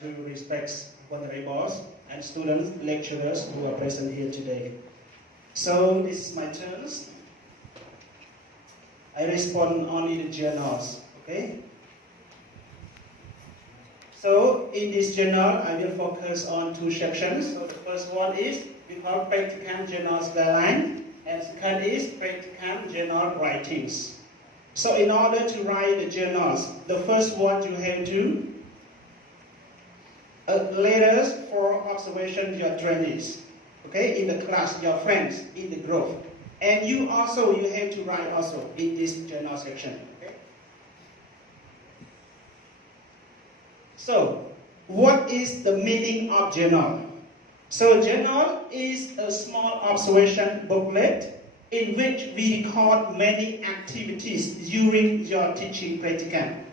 To respect honorables and students, lecturers who are present here today. So this is my turn. I respond only the journals, okay? So in this journal, I will focus on two sections. So the first one is we call Practicum Journals Guideline, and second is Practicum Journal Writings. So in order to write the journals, the first one you have to letters for observation your trainees, okay, in the class, your friends, in the group. And you have to write also in this journal section, okay? So, what is the meaning of journal? So, journal is a small observation booklet in which we record many activities during your teaching practicum.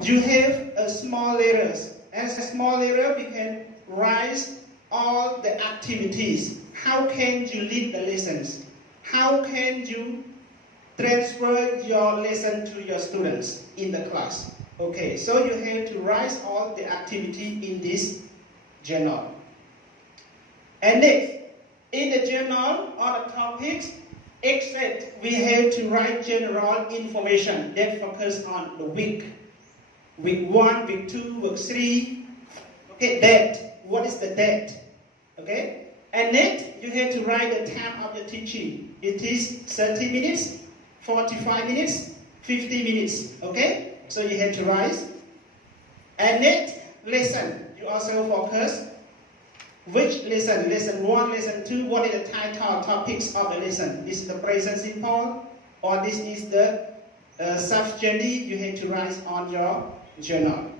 You have a small letters. As a small letter, we can write all the activities. How can you lead the lessons? How can you transfer your lesson to your students in the class? Okay, so you have to write all the activity in this journal. And next, in the journal, all the topics, except we have to write general information that focus on the week. Week 1, week 2, week 3. Okay, date. What is the date? Okay? And next, you have to write the time of your teaching. It is 30 minutes, 45 minutes, 50 minutes. Okay? So you have to write. And next, lesson. You also focus. Which lesson? Lesson 1, lesson 2. What is the title, topics of the lesson? This is the present simple, or this is the subject. You have to write on your journal.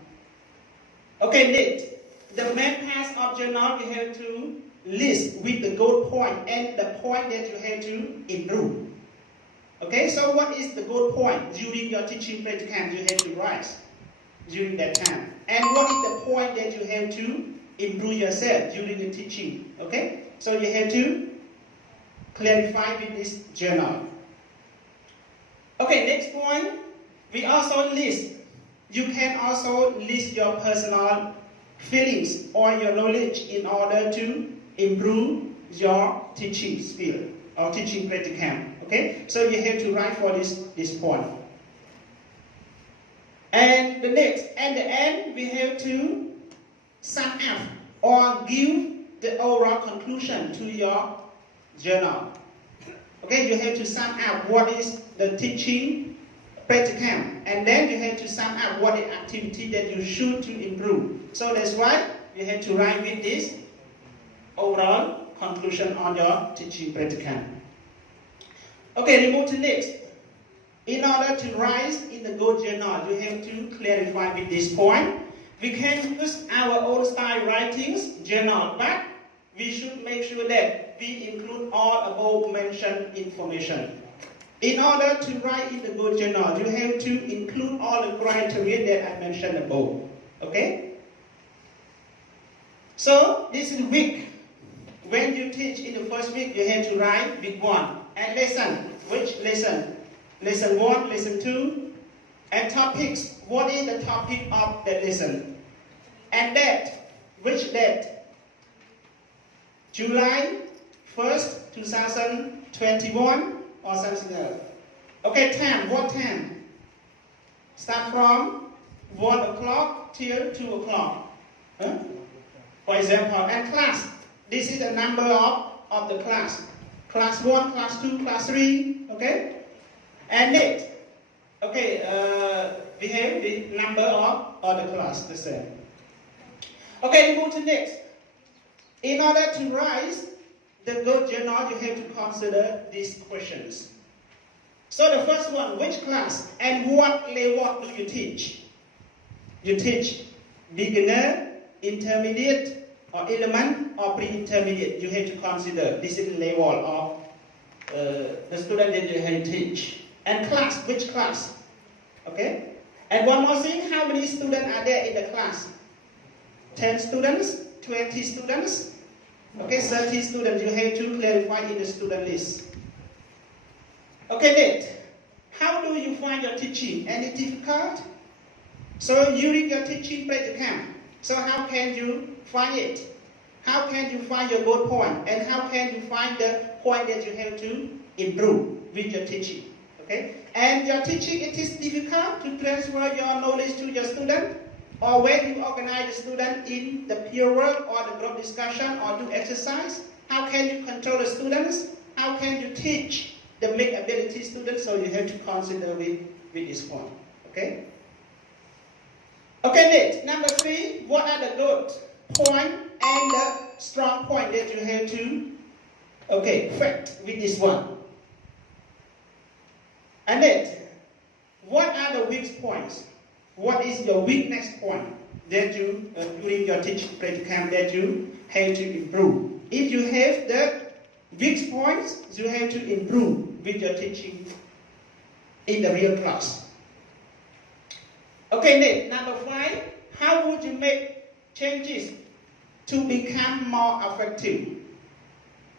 Okay, next, the main part of journal you have to list with the goal point and the point that you have to improve. Okay, so what is the goal point during your teaching practicum? You have to write during that time. And what is the point that you have to improve yourself during the teaching? Okay, so you have to clarify with this journal. Okay, next point, we also list. You can also list your personal feelings or your knowledge in order to improve your teaching skill or teaching practicum. Okay, so you have to write for this point. And the next, at the end, we have to sum up or give the overall conclusion to your journal. Okay, you have to sum up what is the teaching practicum, and then you have to sum up what the activity that you should to improve. So that's why you have to write with this overall conclusion on your teaching practicum. Okay, we move to next. In order to write in the goal journal, you have to clarify with this point. We can use our own style writings journal, but we should make sure that we include all above mentioned information. In order to write in the goal journal, you have to include all the criteria that I mentioned above. Okay? So, this is week. When you teach in the first week, you have to write week 1. And lesson. Which lesson? Lesson 1, lesson 2. And topics. What is the topic of the lesson? And date. Which date? July 1st, 2021. Or something else. Okay, time. What time? Start from 1 o'clock till 2 o'clock. Huh? For example, and class. This is the number of the class. Class 1, class 2, class 3. Okay? And next. Okay, we have the number of the class, the same. Okay, we move to next. In order to write the goal journal, you have to consider these questions. So the first one, which class and what level do you teach? You teach beginner, intermediate, or element, or pre-intermediate. You have to consider this is the level of the student that you have to teach. And class, which class? Okay? And one more thing, how many students are there in the class? 10 students, 20 students? Okay, 30 students, you have to clarify in the student list. Okay, next. How do you find your teaching? Any difficult? So during your teaching practicum, So how can you find it? How can you find your good point? And how can you find the point that you have to improve with your teaching? Okay? And your teaching, it is difficult to transfer your knowledge to your student, or when you organize the student in the peer work or the group discussion or do exercise, how can you control the students? How can you teach the mixed ability students? So you have to consider with this point. Okay? Okay, next, number 3, what are the good point and the strong point that you have to, fact with this one. And then, what are the weak points? What is your weakness point that you, during your teaching practicum, that you have to improve? If you have the weak points, you have to improve with your teaching in the real class. Okay, next, number 5, how would you make changes to become more effective?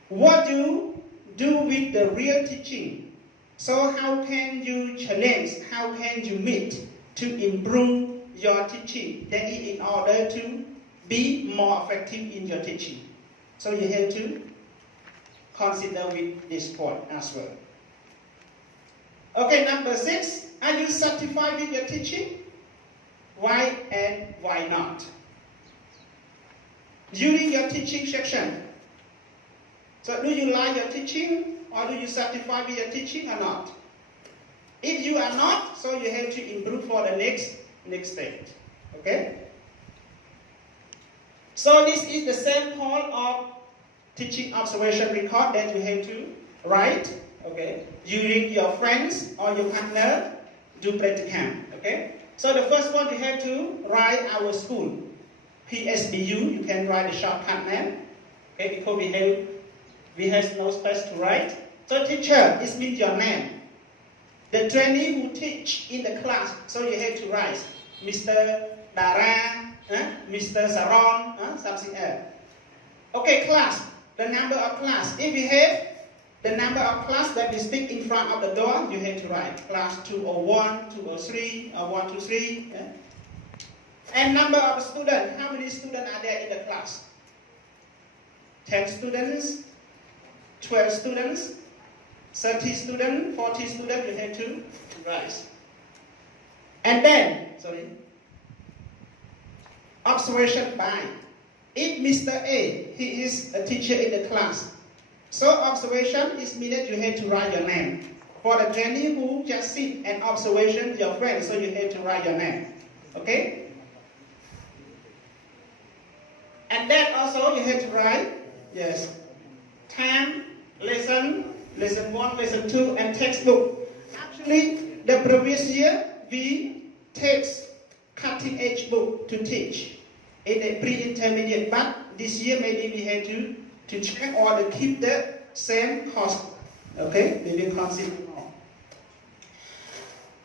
What do you do with the real teaching? So how can you challenge, how can you meet to improve your teaching, that is in order to be more effective in your teaching? So you have to consider with this point as well. Okay, number 6, are you satisfied with your teaching? Why and why not? During your teaching section, so do you like your teaching, or do you satisfied with your teaching or not? If you are not, so you have to improve for the next stage. Okay? So this is the sample of teaching observation record that you have to write. Okay? During your friends or your partner do practicum. Okay? So the first one you have to write our school. PSBU, you can write a shortcut name. Okay, because we have no space to write. So teacher, this means your name. The trainee who teach in the class, so you have to write Mr. Dara, Mr. Saron, something else. Okay, class, the number of class. If you have the number of class that is stick in front of the door, you have to write class 201, 203, or 123. Yeah? And number of students, how many students are there in the class? 10 students, 12 students, 30 students, 40 students, you have to write. And then, observation by. If Mr. A, he is a teacher in the class, so observation is meaning you have to write your name. For the trainee who just sit and observation your friend, so you have to write your name. Okay? And then also you have to write, yes, time, lesson 1, lesson 2, and textbook. Actually, the previous year, we take cutting-edge book to teach in the pre-intermediate, but this year maybe we have to check or to keep the same cost. Okay, we will consider more.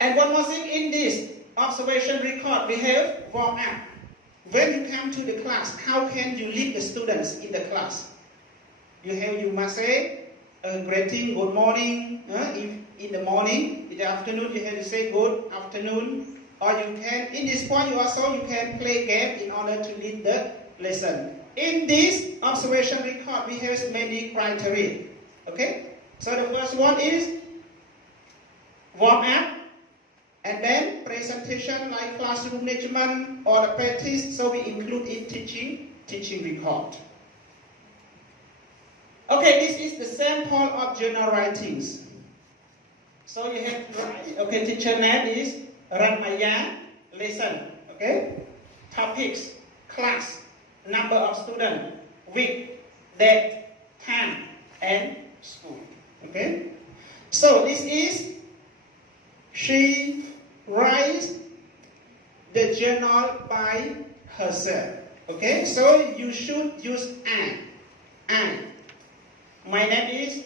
And one more thing in this observation record, we have warm up. When you come to the class, how can you lead the students in the class? You must say greeting, good morning. If in the morning, in the afternoon, you have to say good afternoon. Or you can, in this point, you can play game in order to lead the lesson. In this observation record, we have many criteria. Okay? So the first one is warm up, and then presentation like classroom management or the practice. So we include in teaching record. Okay, this is the sample of journal writings. So you have to write. Okay, teacher name is Ranmaya, lesson. Okay, topics, class, number of students, week, date, time, and school. Okay, so this is, she writes the journal by herself. Okay, so you should use I. My name is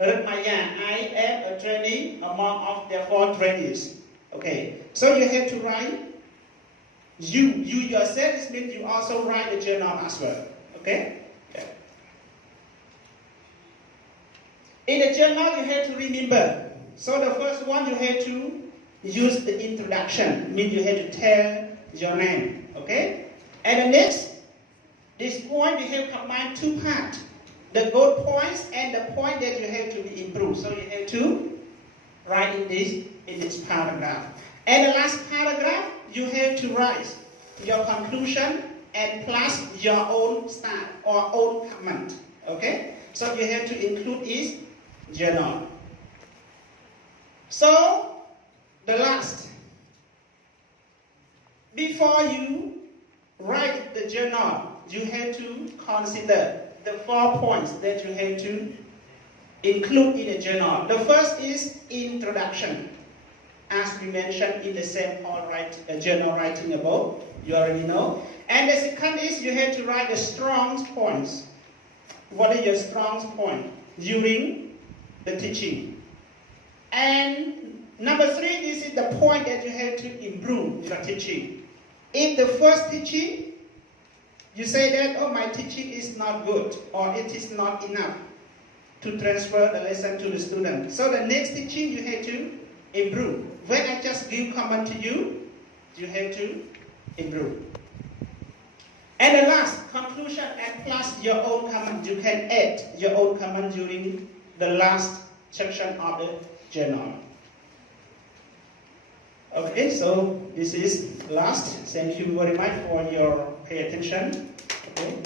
Ranmaya. I am a trainee among of the 4 trainees. Okay, so you have to write you yourself. This means you also write the journal as well. Okay? Yeah. In the journal, you have to remember. So the first one, you have to use the introduction. Means you have to tell your name. Okay? And the next, this point we have combined two parts. The good points and the point that you have to be improved. So you have to write in this paragraph. And the last paragraph, you have to write your conclusion and plus your own style or own comment. Okay? So you have to include is journal. So the last, before you write the journal, you have to consider the 4 points that you have to include in the journal. The first is introduction, as we mentioned in the same journal writing above. You already know. And the second is you have to write the strong points. What is your strong point during the teaching? And number 3, this is the point that you have to improve your teaching. If the first teaching, you say that, oh, my teaching is not good, or it is not enough to transfer the lesson to the student. So the next teaching you have to improve. When I just give comment to you, you have to improve. And the last, conclusion and plus your own comment. You can add your own comment during the last section of the journal. Okay, so this is last. Thank you very much for your pay attention. Okay.